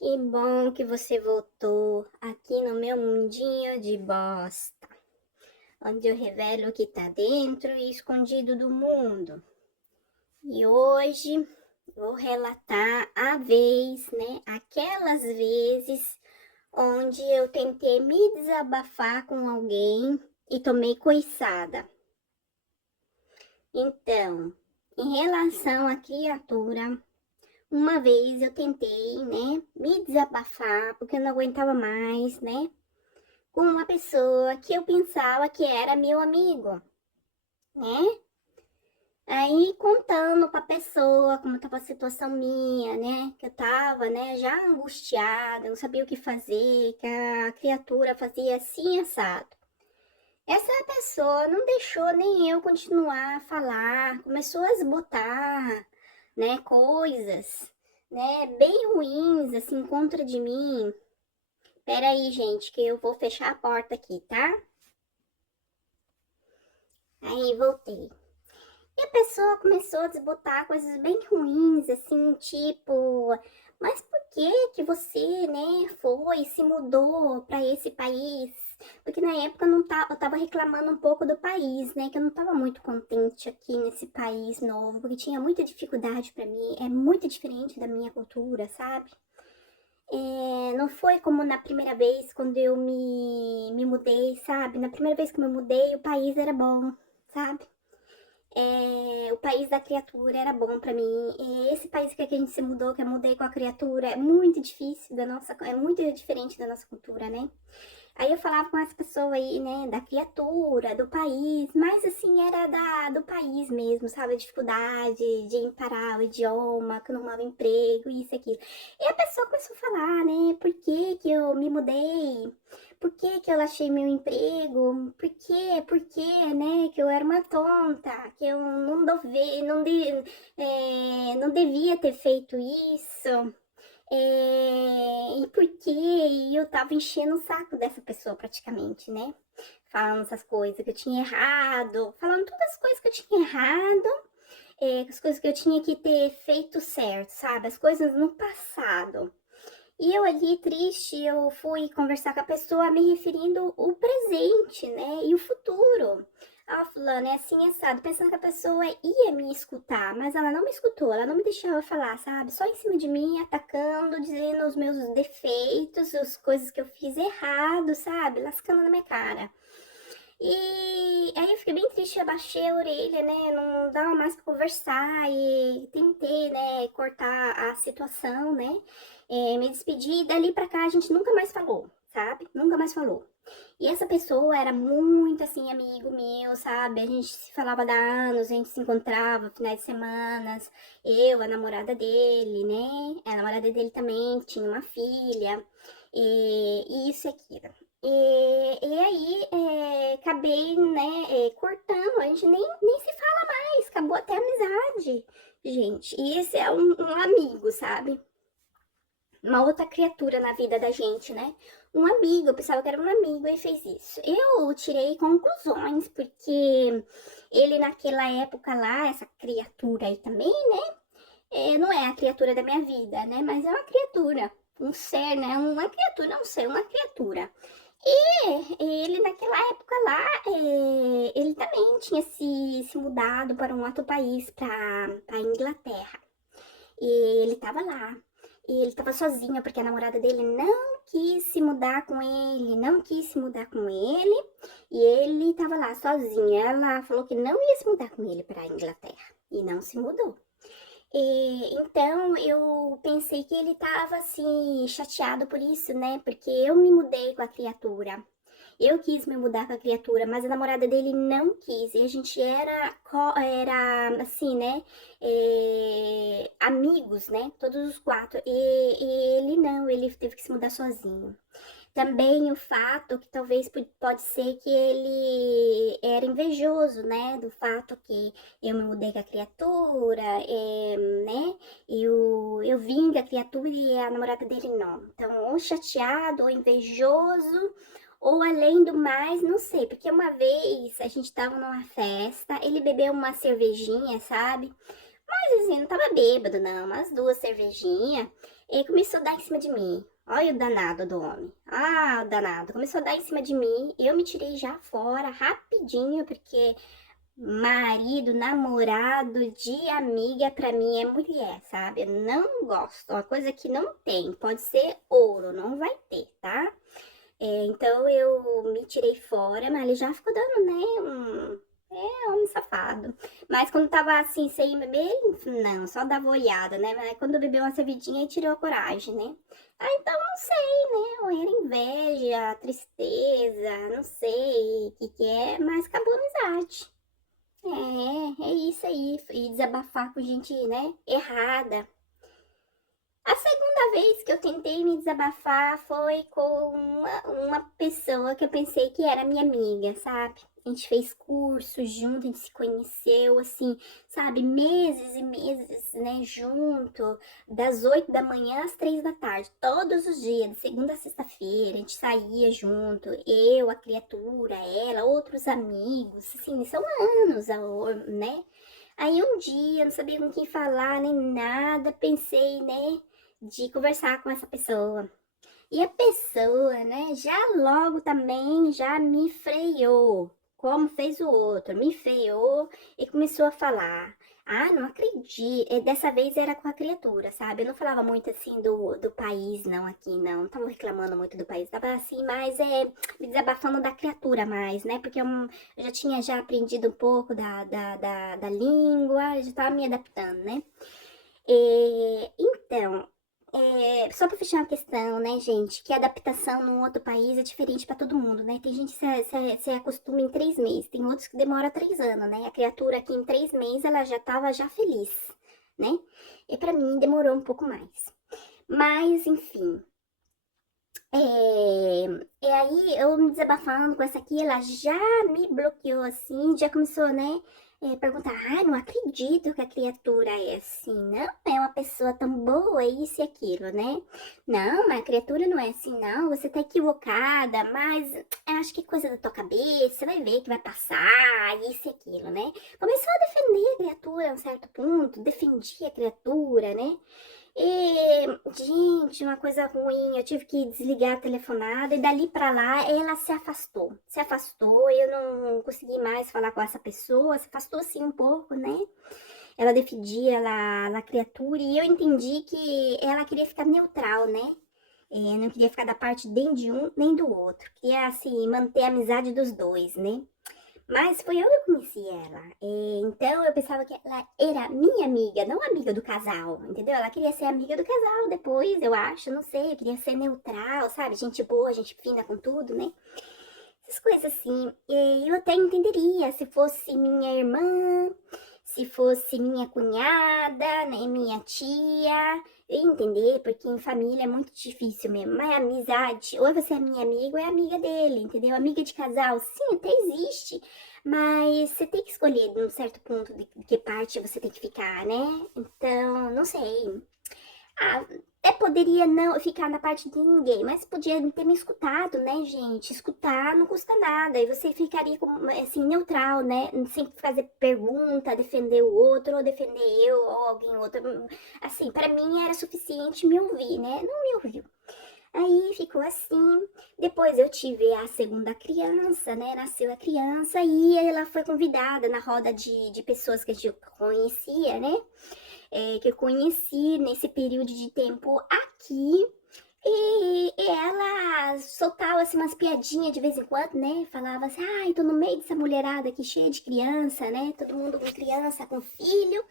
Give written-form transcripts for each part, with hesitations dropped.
Que bom que você voltou aqui no meu mundinho de bosta, onde eu revelo o que tá dentro e escondido do mundo. E hoje vou relatar a vez, né? Aquelas vezes onde eu tentei me desabafar com alguém e tomei coiçada. Então, em relação à criatura, uma vez eu tentei, né, me desabafar porque eu não aguentava mais, né? Com uma pessoa que eu pensava que era meu amigo, né? Aí contando pra pessoa como tava a situação minha, né? Que eu tava, né, já angustiada, não sabia o que fazer, que a criatura fazia assim assado. Essa pessoa não deixou nem eu continuar a falar, começou a botar, né, coisas, né, bem ruins, assim, contra de mim. Pera aí, gente, que eu vou fechar a porta aqui, tá? Aí voltei. E a pessoa começou a desbotar coisas bem ruins, assim, tipo, mas por que que você, né, foi, se mudou para esse país? Porque na época eu tava reclamando um pouco do país, né, que eu não tava muito contente aqui nesse país novo, porque tinha muita dificuldade para mim, é muito diferente da minha cultura, sabe? Não foi como na primeira vez, quando eu me mudei, sabe? Na primeira vez que eu me mudei, o país era bom, sabe? O país da criatura era bom pra mim. E esse país que a gente se mudou, que eu mudei com a criatura, é muito difícil da nossa, é muito diferente da nossa cultura, né? Aí eu falava com as pessoas aí, né, da criatura, do país, mas assim, era do país mesmo, sabe? A dificuldade de emparar o idioma, que eu não arrumava emprego, isso e aquilo. E a pessoa começou a falar, né, por que que eu me mudei? Por que que eu achei meu emprego? Por que, né, que eu era uma tonta, que eu não devia ter feito isso. E porque eu tava enchendo o saco dessa pessoa praticamente, né? Falando essas coisas que eu tinha errado, falando todas as coisas que eu tinha errado, as coisas que eu tinha que ter feito certo, sabe? As coisas no passado. E eu ali triste, eu fui conversar com a pessoa me referindo o presente, né? E o futuro. Ah, fulano, é assim, assado, pensando que a pessoa ia me escutar, mas ela não me escutou, ela não me deixava falar, sabe? Só em cima de mim, atacando, dizendo os meus defeitos, as coisas que eu fiz errado, sabe? Lascando na minha cara. E aí eu fiquei bem triste, abaixei a orelha, né? Não dava mais pra conversar e tentei, né, cortar a situação, né? Me despedi e dali pra cá a gente nunca mais falou, sabe? Nunca mais falou. E essa pessoa era muito assim, amigo meu, sabe? A gente se falava há anos, a gente se encontrava finais de semanas. Eu, a namorada dele, né? A namorada dele também tinha uma filha. E isso e aquilo. E aí, acabei, né, cortando, a gente nem se fala mais, acabou até a amizade, gente. E esse é um amigo, sabe? Uma outra criatura na vida da gente, né? Um amigo, eu pensava que era um amigo e fez isso. Eu tirei conclusões, porque ele naquela época lá, essa criatura aí também, né? Não é a criatura da minha vida, né? Mas é uma criatura, um ser, né? Uma criatura, não um ser, uma criatura. E ele naquela época lá, ele também tinha se mudado para um outro país, para Inglaterra. E ele tava lá. E ele tava sozinho, porque a namorada dele não quis se mudar com ele, não quis se mudar com ele. E ele tava lá sozinho. Ela falou que não ia se mudar com ele para Inglaterra. E não se mudou. Então eu pensei que ele tava assim, chateado por isso, né? Porque eu me mudei com a criatura. Eu quis me mudar com a criatura, mas a namorada dele não quis. E a gente era assim, né? Amigos, né? Todos os quatro. E ele não, ele teve que se mudar sozinho. Também o fato que talvez pode ser que ele era invejoso, né? Do fato que eu me mudei com a criatura, né? Eu vim com a criatura e a namorada dele não. Então, ou chateado, ou invejoso, ou além do mais, não sei. Porque uma vez a gente tava numa festa, ele bebeu uma cervejinha, sabe? Mas assim, não tava bêbado, não. Umas 2 cervejinhas. Ele começou a dar em cima de mim. Olha o danado do homem. Ah, o danado. Começou a dar em cima de mim. Eu me tirei já fora, rapidinho, porque marido, namorado de amiga, pra mim é mulher, sabe? Eu não gosto. Uma coisa que não tem. Pode ser ouro, não vai ter, tá? Então eu me tirei fora, mas ele já ficou dando, né? Homem safado. Mas quando tava assim, sem beber, não, só dava olhada, né? Mas quando bebeu uma cervejinha, aí tirou a coragem, né? Ah, então não sei, né? Ou era inveja, tristeza, não sei o que que é, mas acabou a amizade. É isso aí. E desabafar com gente, né? Errada. A segunda vez que eu tentei me desabafar foi com uma pessoa que eu pensei que era minha amiga, sabe? A gente fez curso junto, a gente se conheceu, assim, sabe? Meses e meses, né? Junto, das 8 da manhã às 3 da tarde, todos os dias, de segunda a sexta-feira, a gente saía junto, eu, a criatura, ela, outros amigos, assim, são anos, né? Aí um dia, não sabia com quem falar nem nada, pensei, né? De conversar com essa pessoa. E a pessoa, né, já logo também já me freou, como fez o outro, me freou e começou a falar. Ah, não acredito. E dessa vez era com a criatura, sabe? Eu não falava muito assim do país, não, aqui, não. Não tava reclamando muito do país. Tava assim, mais me desabafando da criatura mais, né? Porque eu já tinha já aprendido um pouco da língua, já tava me adaptando, né? Então, só para fechar uma questão, né, gente, que a adaptação num outro país é diferente para todo mundo, né? Tem gente que se acostuma em 3 meses, tem outros que demora 3 anos, né? A criatura aqui em 3 meses ela já tava já feliz, né? E para mim demorou um pouco mais. Mas, enfim. E aí eu me desabafando com essa aqui, ela já me bloqueou assim, já começou, né? Perguntar, ah, não acredito que a criatura é assim, não é uma pessoa tão boa, isso e aquilo, né? Não, mas a criatura não é assim, não, você tá equivocada, mas eu acho que é coisa da tua cabeça, você vai ver que vai passar, isso e aquilo, né? Começou a defender a criatura a um certo ponto, defendia a criatura, né? E, gente, uma coisa ruim, eu tive que desligar a telefonada e dali pra lá ela se afastou. Se afastou, eu não consegui mais falar com essa pessoa, se afastou assim um pouco, né? Ela defendia a criatura e eu entendi que ela queria ficar neutral, né? Não queria ficar da parte nem de um nem do outro. Queria, assim, manter a amizade dos dois, né? Mas foi eu que conheci ela. Então eu pensava que ela era minha amiga, não amiga do casal, entendeu? Ela queria ser amiga do casal depois, eu acho, não sei. Eu queria ser neutral, sabe? Gente boa, gente fina com tudo, né? Essas coisas assim. E eu até entenderia se fosse minha irmã, se fosse minha cunhada, né? Minha tia. Eu ia entender, porque em família é muito difícil mesmo. Mas amizade, ou você é minha amiga ou é amiga dele, entendeu? Amiga de casal, sim, até existe. Mas você tem que escolher de um certo ponto de que parte você tem que ficar, né? Então, não sei. Ah, até poderia não ficar na parte de ninguém, mas podia ter me escutado, né, gente? Escutar não custa nada, e você ficaria assim, neutral, né? Sem fazer pergunta, defender o outro, ou defender eu, ou alguém outro. Assim, para mim era suficiente me ouvir, né? Não me ouviu. Aí ficou assim. Depois eu tive a segunda criança, né? Nasceu a criança e ela foi convidada na roda de pessoas que a gente conhecia, né? Que eu conheci nesse período de tempo aqui. E ela soltava assim umas piadinhas de vez em quando, né? Falava assim, ai, tô no meio dessa mulherada aqui cheia de criança, né? Todo mundo com criança, com filho.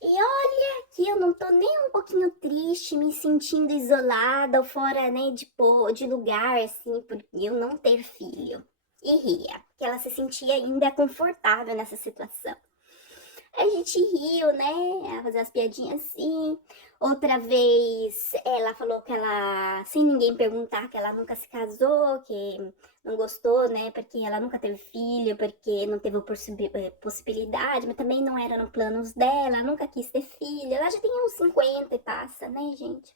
E olha que eu não tô nem um pouquinho triste, me sentindo isolada ou fora, né, de lugar, assim, por eu não ter filho. E ria, que ela se sentia ainda confortável nessa situação. A gente riu, né? Ela fazia as piadinhas assim. Outra vez ela falou que ela, sem ninguém perguntar, que ela nunca se casou, que não gostou, né? Porque ela nunca teve filho, porque não teve a possibilidade, mas também não era no planos dela, nunca quis ter filho. Ela já tem uns 50 e passa, né, gente?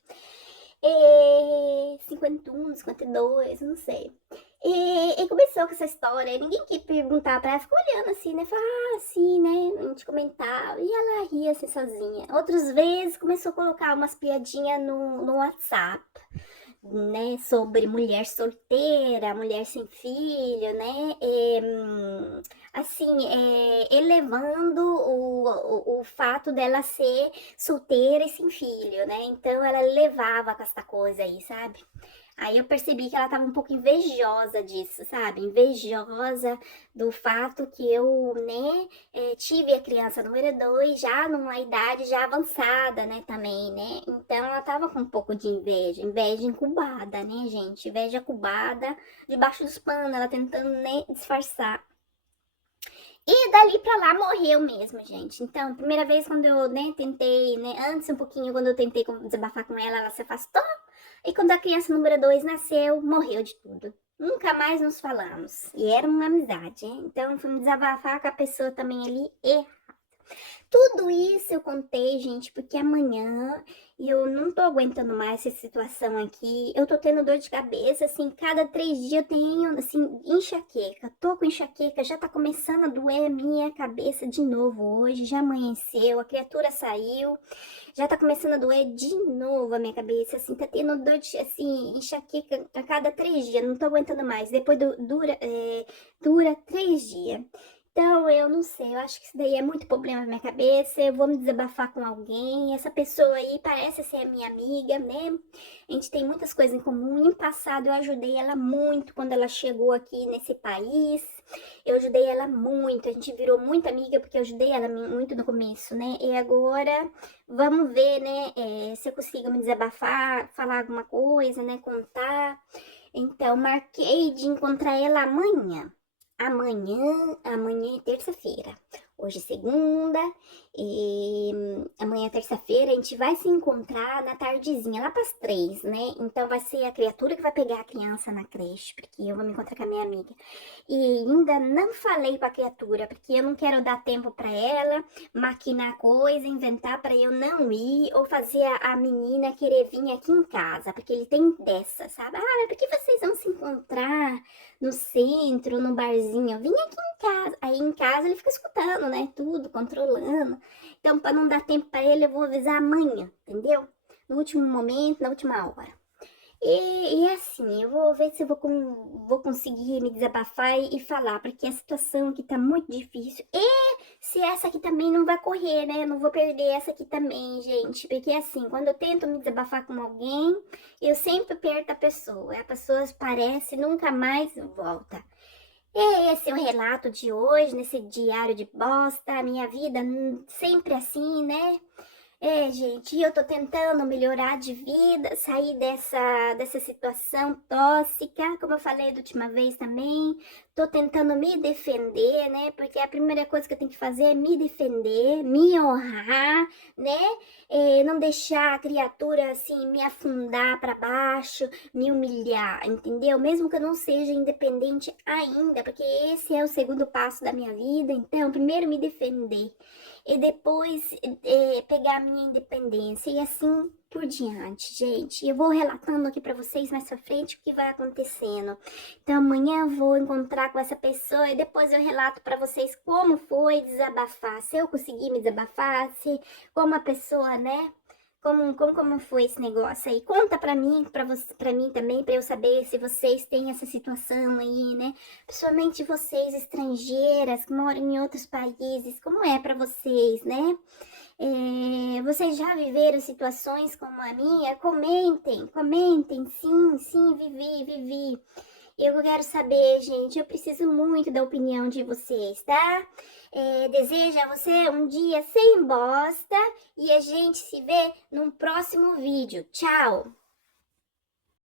51, 52, não sei. E começou com essa história, ninguém quis perguntar pra ela, ficou olhando assim, né? Falava, assim, né? A gente comentava, e ela ria assim sozinha. Outras vezes começou a colocar umas piadinhas no WhatsApp, né? Sobre mulher solteira, mulher sem filho, né? Assim, elevando o fato dela ser solteira e sem filho, né? Então ela levava com essa coisa aí, sabe? Aí eu percebi que ela tava um pouco invejosa disso, sabe? Invejosa do fato que eu, né, tive a criança número 2 já numa idade já avançada, né, também, né? Então ela tava com um pouco de inveja, inveja incubada, né, gente? Inveja incubada debaixo dos panos, ela tentando, né, disfarçar. E dali pra lá morreu mesmo, gente. Então, primeira vez quando eu, né, tentei, né, antes um pouquinho, quando eu tentei desabafar com ela se afastou. E quando a criança número 2 nasceu, morreu de tudo. Nunca mais nos falamos. E era uma amizade, hein? Então, fui me desabafar com a pessoa também ali e tudo isso eu contei, gente, porque amanhã eu não tô aguentando mais essa situação aqui. Eu tô tendo dor de cabeça, assim, cada 3 dias eu tenho, assim, enxaqueca. Tô com enxaqueca, já tá começando a doer a minha cabeça de novo hoje. Já amanheceu, a criatura saiu, já tá começando a doer de novo a minha cabeça, assim, tá tendo dor de, assim, enxaqueca a cada 3 dias. Não tô aguentando mais. Depois dura 3 dias. Então, eu não sei, eu acho que isso daí é muito problema na minha cabeça, eu vou me desabafar com alguém, essa pessoa aí parece ser minha amiga, né? A gente tem muitas coisas em comum, no passado eu ajudei ela muito quando ela chegou aqui nesse país, eu ajudei ela muito, a gente virou muito amiga porque eu ajudei ela muito no começo, né? E agora, vamos ver, né, se eu consigo me desabafar, falar alguma coisa, né, contar. Então, marquei de encontrar ela amanhã. Amanhã é terça-feira. Hoje é segunda e amanhã é terça-feira. A gente vai se encontrar na tardezinha, lá para as 3, né? Então vai ser a criatura que vai pegar a criança na creche, porque eu vou me encontrar com a minha amiga. E ainda não falei para a criatura, porque eu não quero dar tempo para ela maquinar coisa, inventar para eu não ir ou fazer a menina querer vir aqui em casa, porque ele tem dessa, sabe? Ah, mas por que vocês vão se encontrar no centro, no barzinho? Vim aqui em casa. Aí em casa ele fica escutando, né? Tudo, controlando. Então, para não dar tempo para ele, eu vou avisar amanhã, entendeu? No último momento, na última hora. E assim, eu vou ver se eu vou conseguir me desabafar e falar, porque a situação aqui tá muito difícil. E se essa aqui também não vai correr, né? Eu não vou perder essa aqui também, gente. Porque assim, quando eu tento me desabafar com alguém, eu sempre perco a pessoa. A pessoa parece nunca mais volta. E esse é o relato de hoje, nesse diário de bosta. A minha vida sempre assim, né? Gente, eu tô tentando melhorar de vida, sair dessa situação tóxica, como eu falei da última vez também. Tô tentando me defender, né? Porque a primeira coisa que eu tenho que fazer é me defender, me honrar, né? Não deixar a criatura assim me afundar para baixo, me humilhar, entendeu? Mesmo que eu não seja independente ainda, porque esse é o segundo passo da minha vida. Então, primeiro me defender e depois pegar a minha independência e assim por diante, gente. Eu vou relatando aqui pra vocês mais pra frente o que vai acontecendo. Então amanhã eu vou encontrar com essa pessoa e depois eu relato pra vocês como foi desabafar, se eu consegui me desabafar, se como a pessoa, né? Como foi esse negócio aí? Conta pra mim, pra mim também, pra eu saber se vocês têm essa situação aí, né? Principalmente vocês estrangeiras que moram em outros países, como é pra vocês, né? Vocês já viveram situações como a minha? Comentem, sim, sim, vivi. Eu quero saber, gente, eu preciso muito da opinião de vocês, tá? Desejo a você um dia sem bosta e a gente se vê num próximo vídeo. Tchau!